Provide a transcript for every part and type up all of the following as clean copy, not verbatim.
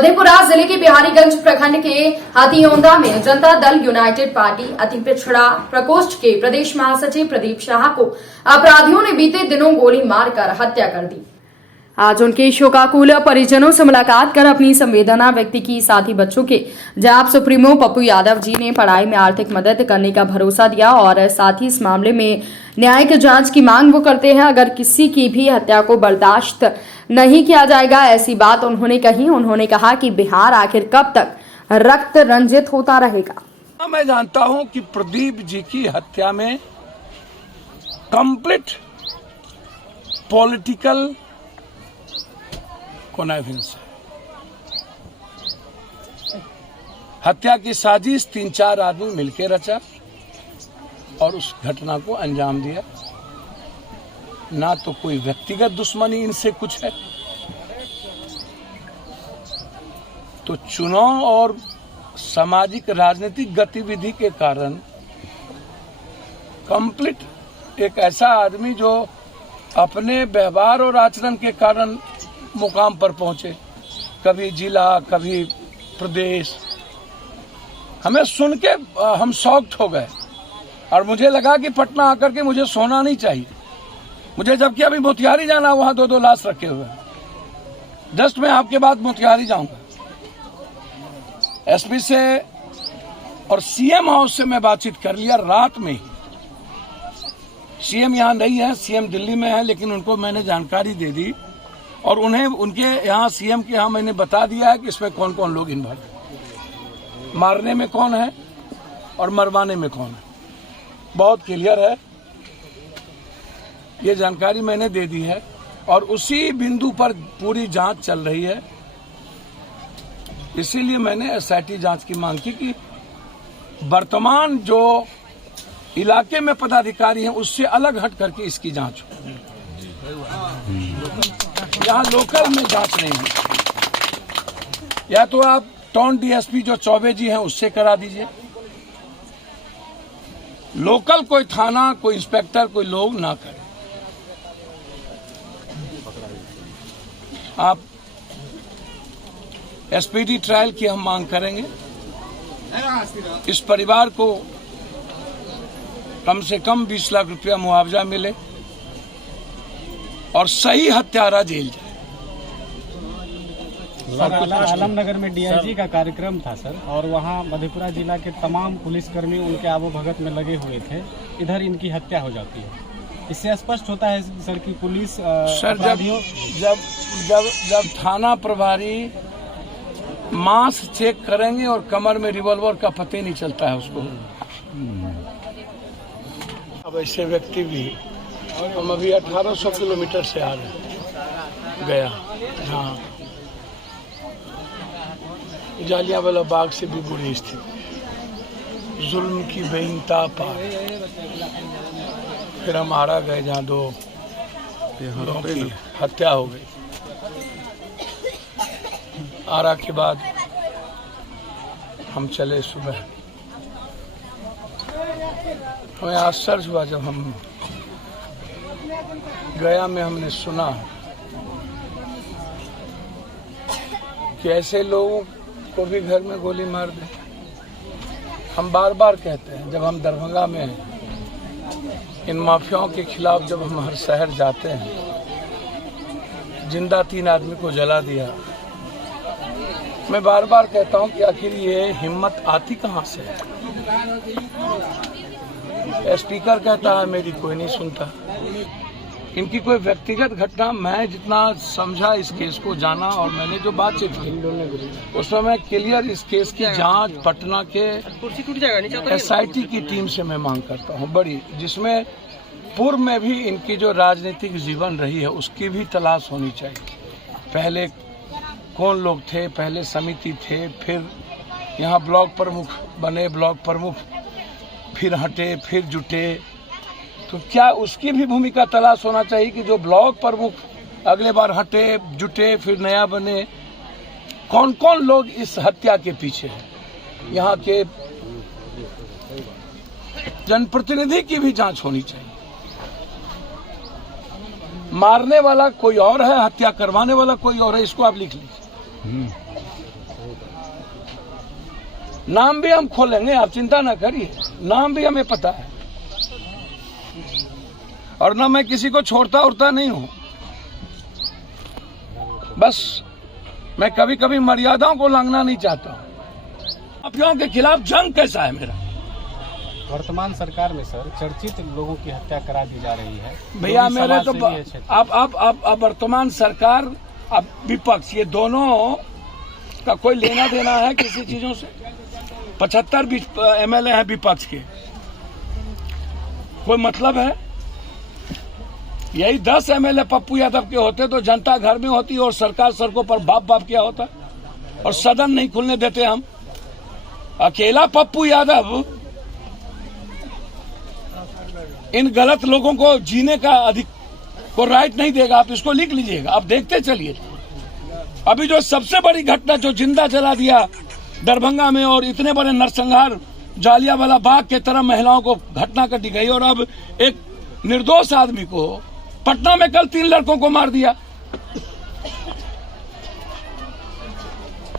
मधेपुरा जिले के बिहारीगंज प्रखंड के हाथीओंदा में जनता दल यूनाइटेड पार्टी अति पिछड़ा प्रकोष्ठ के प्रदेश महासचिव प्रदीप शाह को अपराधियों ने बीते दिनों गोली मारकर हत्या कर दी। आज उनके शोकाकुल परिजनों से मुलाकात कर अपनी संवेदना व्यक्त की। साथ ही बच्चों के जाप सुप्रीमो पप्पू यादव जी ने पढ़ाई में आर्थिक मदद करने का भरोसा दिया और साथ ही इस मामले में न्यायिक जांच की मांग वो करते हैं। अगर किसी की भी हत्या को बर्दाश्त नहीं किया जाएगा, ऐसी बात उन्होंने कही। उन्होंने कहा कि बिहार आखिर कब तक रक्त रंजित होता रहेगा। मैं जानता हूं कि प्रदीप जी की हत्या में कंप्लीट पॉलिटिकल कॉन्निवेंस है। हत्या की साजिश 3-4 आदमी मिलकर रचा और उस घटना को अंजाम दिया। ना तो कोई व्यक्तिगत दुश्मनी इनसे कुछ है, तो चुनाव और सामाजिक राजनीतिक गतिविधि के कारण कंप्लीट एक ऐसा आदमी जो अपने व्यवहार और आचरण के कारण मुकाम पर पहुंचे, कभी जिला कभी प्रदेश, हमें सुन के हम शॉक्ड हो गए और मुझे लगा कि पटना आकर के मुझे सोना नहीं चाहिए। मुझे जबकि अभी मोतिहारी जाना, वहां 2-2 लाश रखे हुए हैं। जस्ट मैं आपके बाद मोतिहारी जाऊंगा। एसपी से और सीएम हाउस से मैं बातचीत कर लिया रात में ही। सीएम यहाँ नहीं है, सीएम दिल्ली में है, लेकिन उनको मैंने जानकारी दे दी और उन्हें उनके यहाँ सीएम के यहाँ मैंने बता दिया है कि इसमें कौन कौन लोग इन्वॉल्व है, मारने में कौन है और मरवाने में कौन है। बहुत क्लियर है, ये जानकारी मैंने दे दी है और उसी बिंदु पर पूरी जांच चल रही है। इसीलिए मैंने एसआईटी जांच की मांग की कि वर्तमान जो इलाके में पदाधिकारी हैं उससे अलग हट करके इसकी जांच हो। यहाँ लोकल में जांच नहीं है। या तो आप टाउन डीएसपी जो चौबे जी हैं उससे करा दीजिए, लोकल कोई थाना कोई इंस्पेक्टर कोई लोग ना करे। आप एसपीडी ट्रायल की हम मांग करेंगे। इस परिवार को कम से कम 20 लाख रुपया मुआवजा मिले और सही हत्यारा जेल जाए। आलमनगर में डीआईजी का कार्यक्रम था सर, और वहां मधेपुरा जिला के तमाम पुलिसकर्मी उनके आवभगत में लगे हुए थे। इधर इनकी हत्या हो जाती है। इससे स्पष्ट होता है सर कि पुलिस सर जब थाना प्रभारी मांस चेक करेंगे और कमर में रिवॉल्वर का पता ही नहीं चलता है उसको। अब ऐसे व्यक्ति भी, हम अभी 1800 किलोमीटर से आ रहे गया, हाँ जालियांवाला बाग से भी बुरी स्थिति, जुल्म की बेइंतहा पार। फिर हम आरा गए जहाँ 2 लोगों की हत्या हो गई। आरा के बाद हम चले सुबह। हमें आश्चर्य हुआ जब हम गया में हमने सुना कि ऐसे लोगों को भी घर में गोली मार दे। हम बार बार कहते हैं, जब हम दरभंगा में हैं, इन माफियाओं के खिलाफ जब हम हर शहर जाते हैं, जिंदा 3 आदमी को जला दिया। मैं बार बार कहता हूं कि आखिर ये हिम्मत आती कहां से है। स्पीकर कहता है मेरी कोई नहीं सुनता। इनकी कोई व्यक्तिगत घटना, मैं जितना समझा इस केस को जाना और मैंने जो बातचीत की उसमें मैं क्लियर इस केस की जांच पटना के एसआईटी की टीम से मैं मांग करता हूं बड़ी, जिसमें पूर्व में भी इनकी जो राजनीतिक जीवन रही है उसकी भी तलाश होनी चाहिए। पहले कौन लोग थे, पहले समिति थे, फिर यहाँ ब्लॉक प्रमुख बने, ब्लॉक प्रमुख फिर हटे, फिर जुटे, तो क्या उसकी भी भूमिका तलाश होना चाहिए कि जो ब्लॉक प्रमुख अगले बार हटे जुटे फिर नया बने, कौन कौन लोग इस हत्या के पीछे हैं। यहाँ के जनप्रतिनिधि की भी जांच होनी चाहिए। मारने वाला कोई और है, हत्या करवाने वाला कोई और है, इसको आप लिख लीजिए। नाम भी हम खोलेंगे, आप चिंता ना करिए, नाम भी हमें पता है। और ना मैं किसी को छोड़ता उड़ता नहीं हूं, बस मैं कभी कभी मर्यादाओं को लांघना नहीं चाहता हूं। माफियाओं के खिलाफ जंग कैसा है मेरा? वर्तमान सरकार में सर चर्चित लोगों की हत्या करा दी जा रही है भैया मेरे तो अब वर्तमान सरकार, अब विपक्ष, ये दोनों का कोई लेना देना है किसी चीजों से? 75 MLA हैं विपक्ष के, कोई मतलब है? यही 10 MLA पप्पू यादव के होते तो जनता घर में होती और सरकार सड़कों पर बाप बाप क्या होता, और सदन नहीं खुलने देते हम। अकेला पप्पू यादव इन गलत लोगों को जीने का को राइट नहीं देगा। आप इसको लिख लीजिएगा, आप देखते चलिए। अभी जो सबसे बड़ी घटना जो जिंदा जला दिया दरभंगा में, और इतने बड़े नरसंहार जालियांवाला बाग के तरह महिलाओं को घटना कर दी गई, और अब एक निर्दोष आदमी को पटना में कल 3 लड़कों को मार दिया।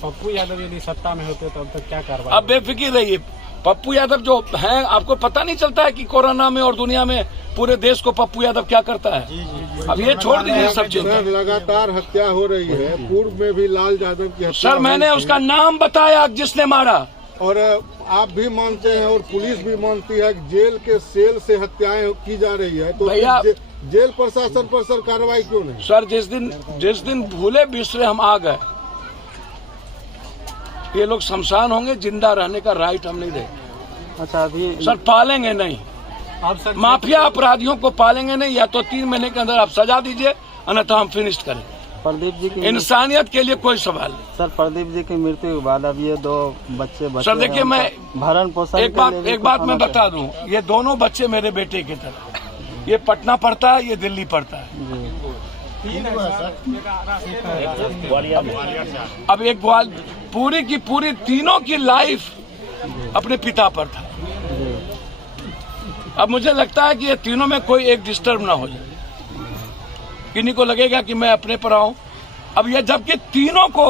पप्पू यादव यदि सत्ता में होते तो अब तक क्या कार्रवाई? अब बेफिक्र रहिए, पप्पू यादव जो है, आपको पता नहीं चलता है कि कोरोना में और दुनिया में पूरे देश को पप्पू यादव क्या करता है? अब ये छोड़ दीजिए सब चिंता। लगातार हत्या हो रही है, पूर्व में भी लाल यादव की हत्या। सर मैंने उसका नाम बताया जिसने मारा, और आप भी मानते हैं और पुलिस भी मानती है कि जेल के सेल से हत्याएं की जा रही है, तो भैया जेल प्रशासन पर सर कार्रवाई क्यों नहीं? सर जिस दिन भूले बिसरे हम आ गए, ये लोग शमशान होंगे, जिंदा रहने का राइट हम नहीं देंगे। अच्छा, अभी सर पालेंगे नहीं, आप सर माफिया अपराधियों को पालेंगे नहीं। या तो 3 महीने के अंदर आप सजा दीजिए, अन्यथा हम फिनिश करेंगे। प्रदीप जी की इंसानियत के लिए कोई सवाल नहीं। सर, प्रदीप जी की मृत्यु के बाद अब ये 2 बच्चे बचे सर देखिए, मैं भरण पोषण एक बात मैं बता दूं, ये दोनों बच्चे मेरे बेटे की तरह, ये पटना पढ़ता है, ये दिल्ली पढ़ता है। अब एक पूरी की पूरी तीनों की लाइफ अपने पिता पर था। अब मुझे लगता है कि ये तीनों में कोई एक डिस्टर्ब ना हो जाए, किन्हीं को लगेगा कि मैं अपने पर आऊं। अब ये जबकि तीनों को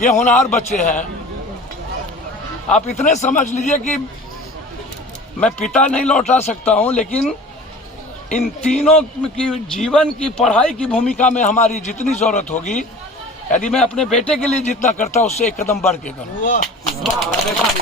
ये होनहार बच्चे हैं, आप इतने समझ लीजिए कि मैं पिता नहीं लौटा सकता हूं, लेकिन इन तीनों की जीवन की पढ़ाई की भूमिका में हमारी जितनी जरूरत होगी, यदि मैं अपने बेटे के लिए जितना करता उससे एक कदम बढ़ के करूं।